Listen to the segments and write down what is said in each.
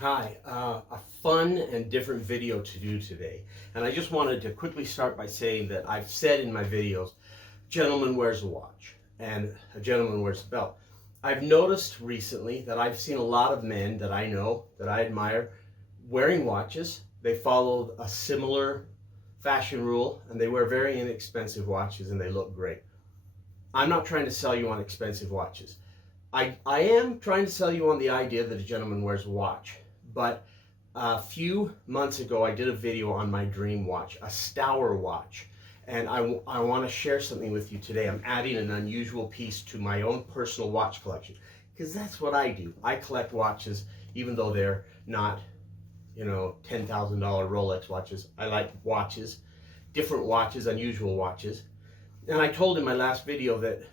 Hi, a fun and different video to do today. And I just wanted to quickly start by saying that I've said in my videos, gentleman wears a watch and a gentleman wears a belt. I've noticed recently that I've seen a lot of men that I know, that I admire, wearing watches. They follow a similar fashion rule and they wear very inexpensive watches and they look great. I'm not trying to sell you on expensive watches. I am trying to sell you on the idea that a gentleman wears a watch, but a few months ago I did a video on my dream watch, a Stauer watch, and I want to share something with you today. I'm adding an unusual piece to my own personal watch collection, because that's what I do. I collect watches, even though they're not, $10,000 Rolex watches. I like watches, different watches, unusual watches. And I told in my last video that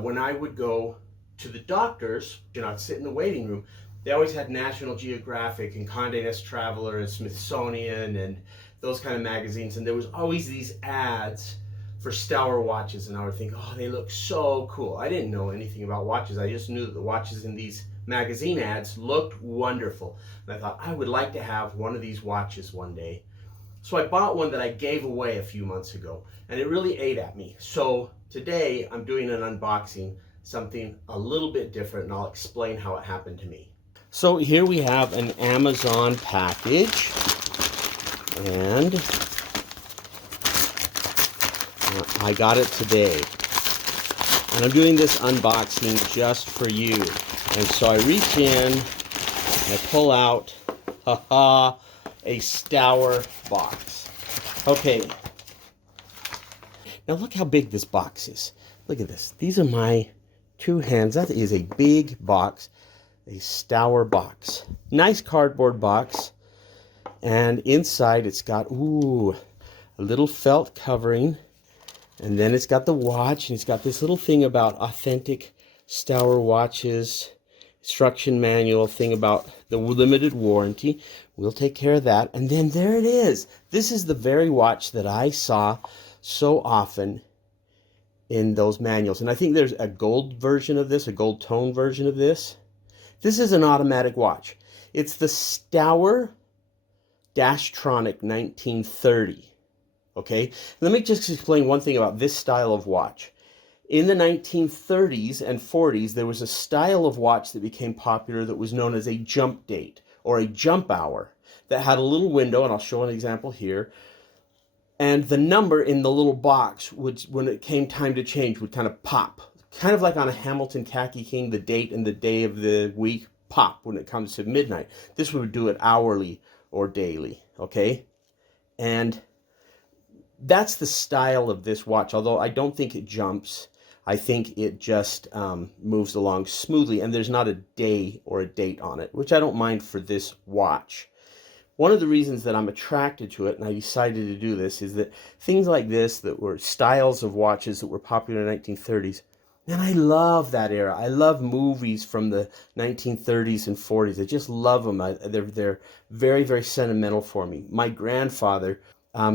when I would go to the doctors, I'd sit in the waiting room. They always had National Geographic and Condé Nast Traveler and Smithsonian and those kind of magazines. And there was always these ads for Stauer watches. And I would think, oh, they look so cool. I didn't know anything about watches. I just knew that the watches in these magazine ads looked wonderful. And I thought, I would like to have one of these watches one day. So I bought one that I gave away a few months ago, and it really ate at me. So today I'm doing an unboxing, something a little bit different, and I'll explain how it happened to me. So here we have an Amazon package, and I got it today. And I'm doing this unboxing just for you. And so I reach in, and I pull out, a Stauer box. Okay. Now look how big this box is. Look at this. These are my two hands. That is a big box. A Stauer box. Nice cardboard box. And inside it's got, a little felt covering. And then it's got the watch. And it's got this little thing about authentic Stauer watches. Instruction manual thing about the limited warranty. We'll take care of that. And then there it is. This is the very watch that I saw so often in those manuals. And I think there's a gold version of this, a gold tone version of this. This is an automatic watch. It's the Stauer Dashtronic 1930. Okay? Let me just explain one thing about this style of watch. In the 1930s and 40s, there was a style of watch that became popular that was known as a jump date or a jump hour that had a little window, and I'll show an example here. And the number in the little box would, when it came time to change, would kind of pop. Kind of like on a Hamilton Khaki King, the date and the day of the week pop when it comes to midnight. This would do it hourly or daily, okay? And that's the style of this watch, although I don't think it jumps. I think it just moves along smoothly, and there's not a day or a date on it, which I don't mind for this watch. One of the reasons that I'm attracted to it, and I decided to do this, is that things like this that were styles of watches that were popular in the 1930s, and I love that era. I love movies from the 1930s and 40s. I just love them. They're very, very sentimental for me. My grandfather,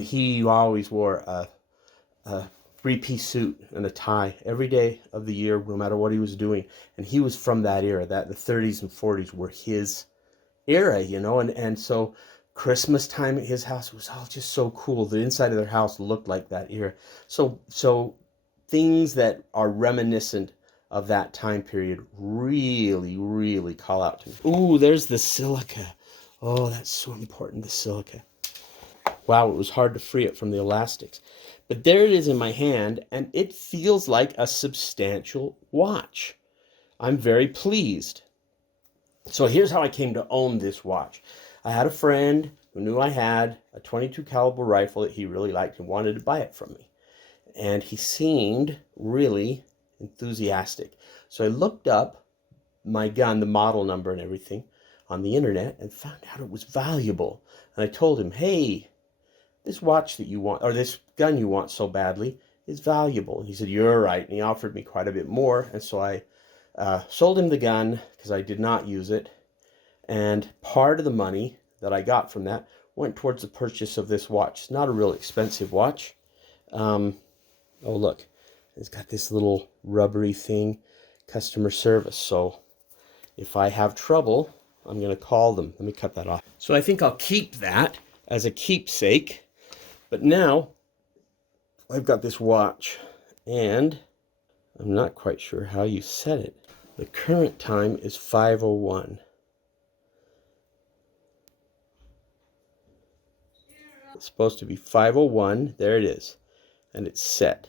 he always wore a three-piece suit and a tie every day of the year, no matter what he was doing. And he was from that era, that the 30s and 40s were his era, and so Christmas time at his house was all just so cool. The inside of their house looked like that era. So things that are reminiscent of that time period really, really call out to me. Ooh, there's the silica. Oh, that's so important, the silica. Wow, it was hard to free it from the elastics. But there it is in my hand, and it feels like a substantial watch. I'm very pleased. So here's how I came to own this watch. I had a friend who knew I had a .22 caliber rifle that he really liked and wanted to buy it from me. And he seemed really enthusiastic. So I looked up my gun, the model number and everything, on the internet and found out it was valuable. And I told him, hey, this watch that you want, or this gun you want so badly, is valuable. And he said, you're right. And he offered me quite a bit more. And so I sold him the gun because I did not use it. And part of the money that I got from that went towards the purchase of this watch. It's not a real expensive watch. Oh, look. It's got this little rubbery thing, customer service. So if I have trouble I'm going to call them. Let me cut that off. So I think I'll keep that as a keepsake. But now I've got this watch, and I'm not quite sure how you set it. The current time is 5:01. It's supposed to be 5:01. There it is. And it's set.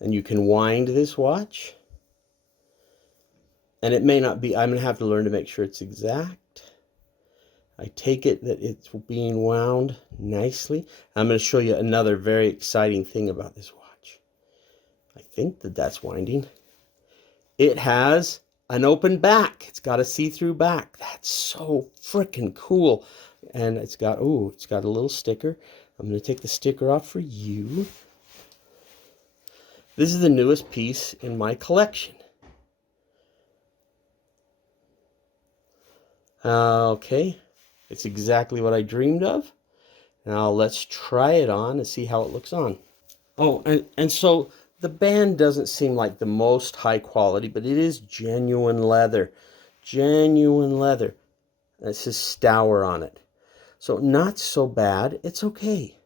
And you can wind this watch. And it may not be, I'm going to have to learn to make sure it's exact. I take it that it's being wound nicely. I'm going to show you another very exciting thing about this watch. I think that that's winding. It has an open back. It's got a see-through back. That's so freaking cool. And it's got, ooh, it's got a little sticker. I'm going to take the sticker off for you. This is the newest piece in my collection. Okay, it's exactly what I dreamed of. Now let's try it on and see how it looks on. Oh, and so the band doesn't seem like the most high quality, but it is genuine leather. Genuine leather. And it says Stauer on it. So not so bad. It's okay.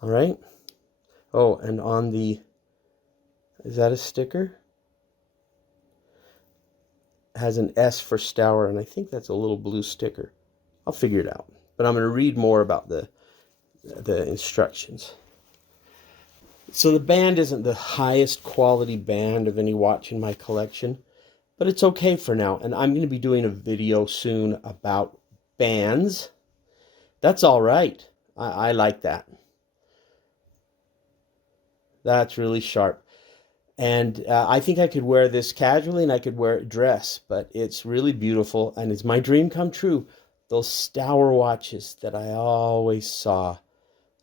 All right. Oh, and on the, is that a sticker? Has an S for Stauer, and I think that's a little blue sticker. I'll figure it out. But I'm going to read more about the instructions. So the band isn't the highest quality band of any watch in my collection, but it's okay for now. And I'm going to be doing a video soon about bands. That's all right. I like that. That's really sharp. And I think I could wear this casually, and I could wear it dress, but it's really beautiful, and it's my dream come true. Those Stauer watches that I always saw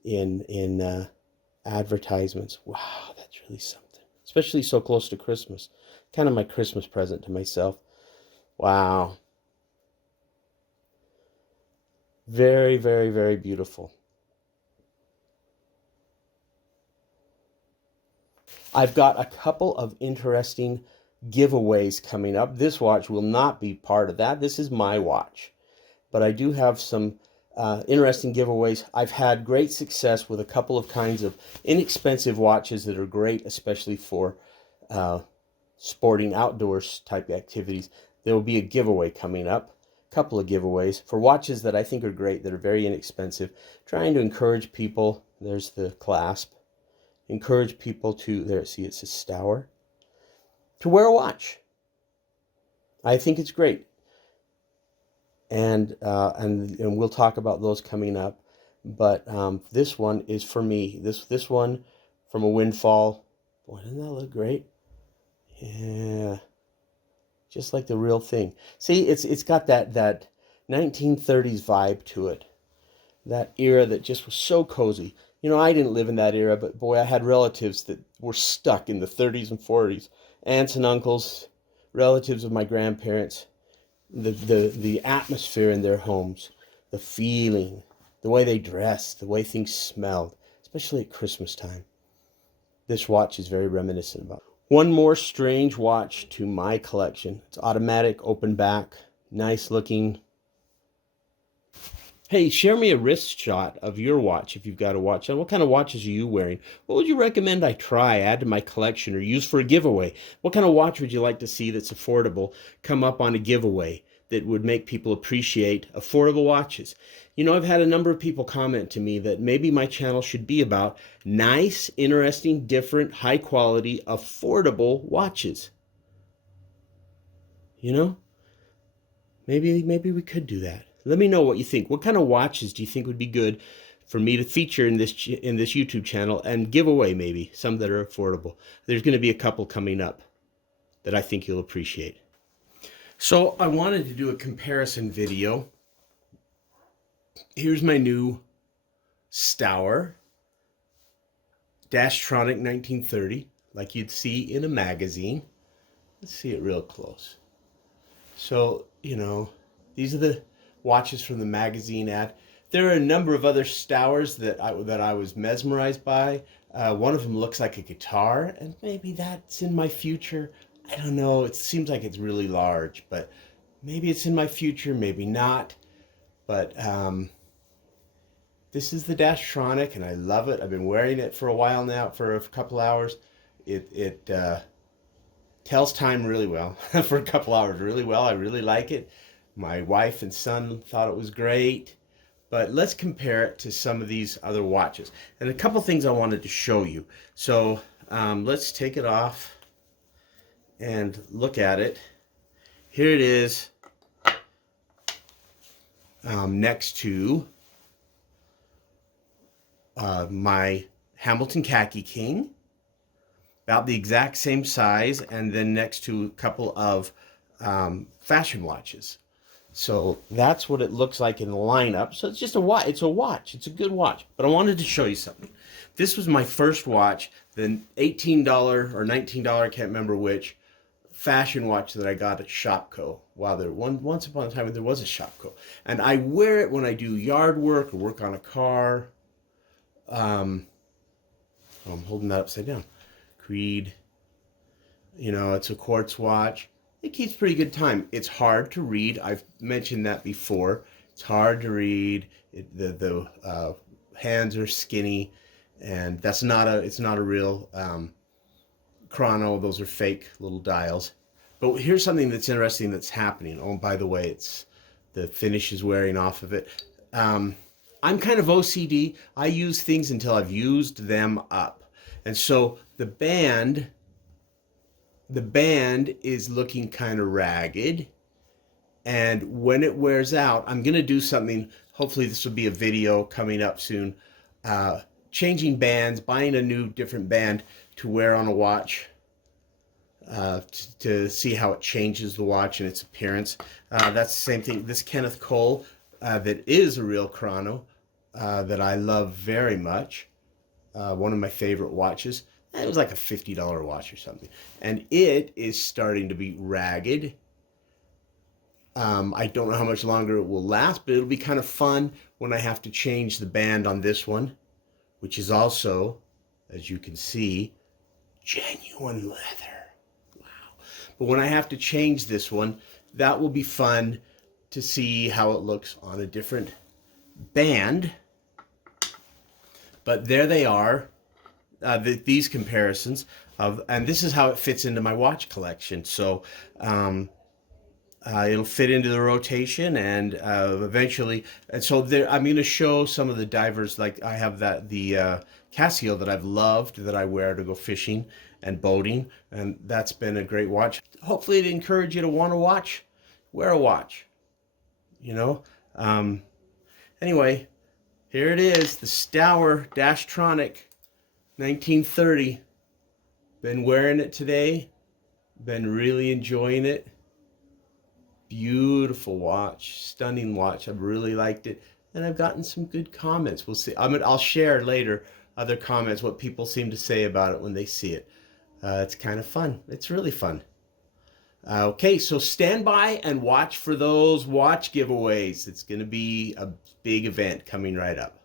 in advertisements. Wow, that's really something. Especially so close to Christmas. Kind of my Christmas present to myself. Wow. Very, very, very beautiful. I've got a couple of interesting giveaways coming up. This watch will not be part of that. This is my watch. But I do have some interesting giveaways. I've had great success with a couple of kinds of inexpensive watches that are great, especially for sporting outdoors type activities. There will be a giveaway coming up. A couple of giveaways for watches that I think are great, that are very inexpensive. Trying to encourage people. There's the clasp. Encourage people to, there, see it says Stauer, to wear a watch. I think it's great. And we'll talk about those coming up. But this one is for me. This one from a Windfall. Boy, doesn't that look great? Yeah. Just like the real thing. See, it's got that 1930s vibe to it. That era that just was so cozy. You know, I didn't live in that era, but boy, I had relatives that were stuck in the 30s and 40s. Aunts and uncles, relatives of my grandparents. The atmosphere in their homes, the feeling, the way they dressed, the way things smelled, especially at Christmas time. This watch is very reminiscent about. One more strange watch to my collection. It's automatic, open back, nice looking. Hey, share me a wrist shot of your watch if you've got a watch. And what kind of watches are you wearing? What would you recommend I try, add to my collection, or use for a giveaway? What kind of watch would you like to see that's affordable come up on a giveaway that would make people appreciate affordable watches? You know, I've had a number of people comment to me that maybe my channel should be about nice, interesting, different, high quality, affordable watches. You know? Maybe we could do that. Let me know what you think. What kind of watches do you think would be good for me to feature in this YouTube channel and give away, maybe some that are affordable? There's going to be a couple coming up that I think you'll appreciate. So I wanted to do a comparison video. Here's my new Stauer Dashtronic 1930, like you'd see in a magazine. Let's see it real close. So, you know, these are the watches from the magazine ad. There are a number of other Stauers that I was mesmerized by. One of them looks like a guitar, and maybe that's in my future. I don't know. It seems like it's really large, but Maybe it's in my future, maybe not. But this is the Dashtronic, and I love it. I've been wearing it for a while now, for a couple hours. It tells time really well for a couple hours, really well. I really like it. My wife and son thought it was great. But let's compare it to some of these other watches. And a couple things I wanted to show you. So let's take it off and look at it. Here it is next to my Hamilton Khaki King. About the exact same size, and then next to a couple of fashion watches. So that's what it looks like in the lineup. So it's just a watch. It's a watch. It's a good watch. But I wanted to show you something. This was my first watch, the $18 or $19, I can't remember which, fashion watch that I got at Shopko. Wow, once upon a time there was a Shopko. And I wear it when I do yard work or work on a car. I'm holding that upside down. Creed, you know, it's a quartz watch. It keeps pretty good time. It's hard to read. I've mentioned that before. It's hard to read. The hands are skinny, and it's not a real chrono. Those are fake little dials. But here's something that's interesting that's happening. Oh, by the way, the finish is wearing off of it. I'm kind of OCD. I use things until I've used them up. And so the band is looking kind of ragged. And when it wears out, I'm going to do something. Hopefully this will be a video coming up soon. Changing bands, buying a new different band to wear on a watch to see how it changes the watch and its appearance. That's the same thing. This Kenneth Cole that is a real chrono that I love very much. One of my favorite watches. It was like a $50 watch or something. And it is starting to be ragged. I don't know how much longer it will last, but it'll be kind of fun when I have to change the band on this one, which is also, as you can see, genuine leather. Wow. But when I have to change this one, that will be fun to see how it looks on a different band. But there they are, these comparisons and this is how it fits into my watch collection. So it'll fit into the rotation, and eventually, and so there, I'm going to show some of the divers. Like I have the Casio that I've loved, that I wear to go fishing and boating, and that's been a great watch. Hopefully, it encourage you to want to wear a watch. You know. Anyway. Here it is, the Stauer Dashtronic 1930. Been wearing it today. Been really enjoying it. Beautiful watch, stunning watch. I've really liked it, and I've gotten some good comments. We'll see. I'll share later other comments, what people seem to say about it when they see it. It's kind of fun. It's really fun. Okay, so stand by and watch for those watch giveaways. It's going to be a big event coming right up.